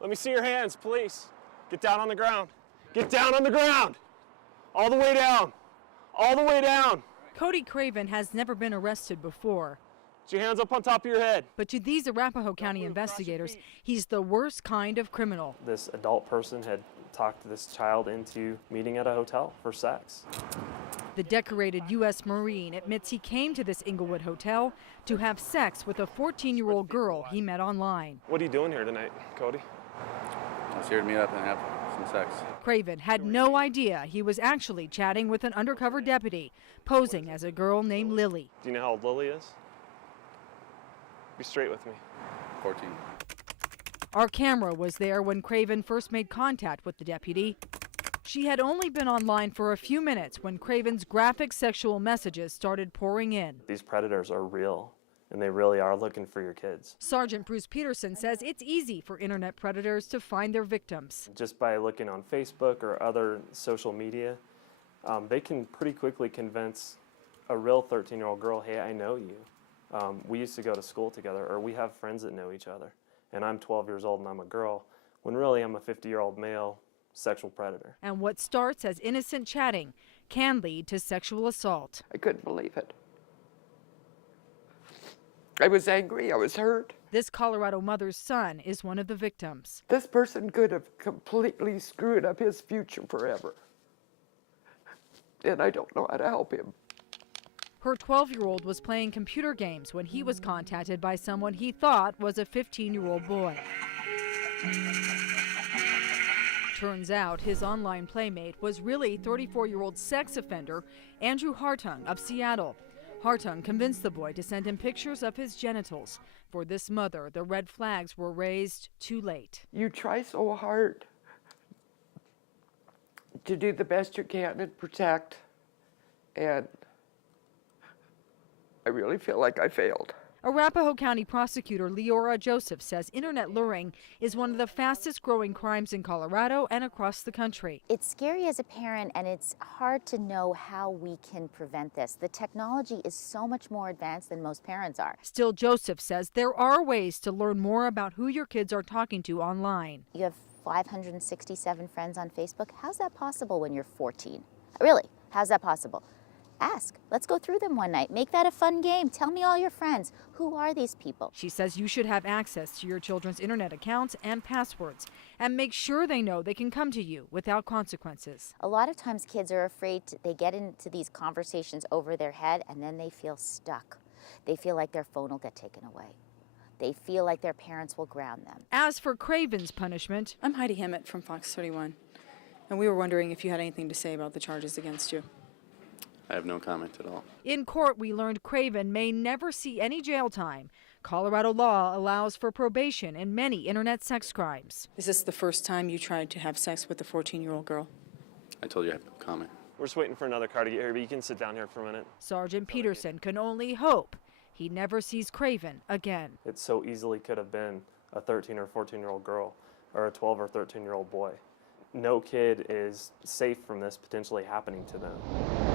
Let me see your hands, police. Get down on the ground. Get down on the ground. All the way down. All the way down. Cody Craven has never been arrested before. Put your hands up on top of your head. But to these Arapahoe County investigators, he's the worst kind of criminal. This adult person had talked this child into meeting at a hotel for sex. The decorated U.S. Marine admits he came to this Inglewood hotel to have sex with a 14-year-old girl he met online. What are you doing here tonight, Cody? I was here to meet up and have some sex. Craven had no idea he was actually chatting with an undercover deputy, posing as a girl named Lily. Do you know how old Lily is? Be straight with me. 14. Our camera was there when Craven first made contact with the deputy. She had only been online for a few minutes when Craven's graphic sexual messages started pouring in. These predators are real, and they really are looking for your kids. Sergeant Bruce Peterson says it's easy for internet predators to find their victims. Just by looking on Facebook or other social media, they can pretty quickly convince a real 13-year-old girl, hey, I know you. We used to go to school together, or we have friends that know each other. And I'm 12 years old and I'm a girl, when really I'm a 50-year-old male sexual predator. And what starts as innocent chatting can lead to sexual assault. I couldn't believe it. I was angry, I was hurt. This Colorado mother's son is one of the victims. This person could have completely screwed up his future forever. And I don't know how to help him. Her 12-year-old was playing computer games when he was contacted by someone he thought was a 15-year-old boy. Turns out his online playmate was really 34-year-old sex offender Andrew Hartung of Seattle. Hartung convinced the boy to send him pictures of his genitals. For this mother, the red flags were raised too late. You try so hard to do the best you can and protect, and I really feel like I failed. Arapahoe County prosecutor Leora Joseph says internet luring is one of the fastest growing crimes in Colorado and across the country. It's scary as a parent, and it's hard to know how we can prevent this. The technology is so much more advanced than most parents are. Still, Joseph says there are ways to learn more about who your kids are talking to online. You have 567 friends on Facebook. How's that possible when you're 14? Really, how's that possible? Ask. Let's go through them one night. Make that a fun game. Tell me all your friends. Who are these people? She says you should have access to your children's internet accounts and passwords and make sure they know they can come to you without consequences. A lot of times kids are afraid they get into these conversations over their head and then they feel stuck. They feel like their phone will get taken away. They feel like their parents will ground them. As for Craven's punishment, I'm Heidi Hammett from Fox 31, and we were wondering if you had anything to say about the charges against you. I have no comment at all. in court we learned Craven may never see any jail time. Colorado law allows for probation in many internet sex crimes. Is this the first time you tried to have sex with a 14-year-old girl? I told you I have no comment. We're just waiting for another car to get here, but you can sit down here for a minute. Sergeant Peterson can only hope he never sees Craven again. It so easily could have been a 13 or 14-year-old girl or a 12 or 13-year-old boy. No kid is safe from this potentially happening to them.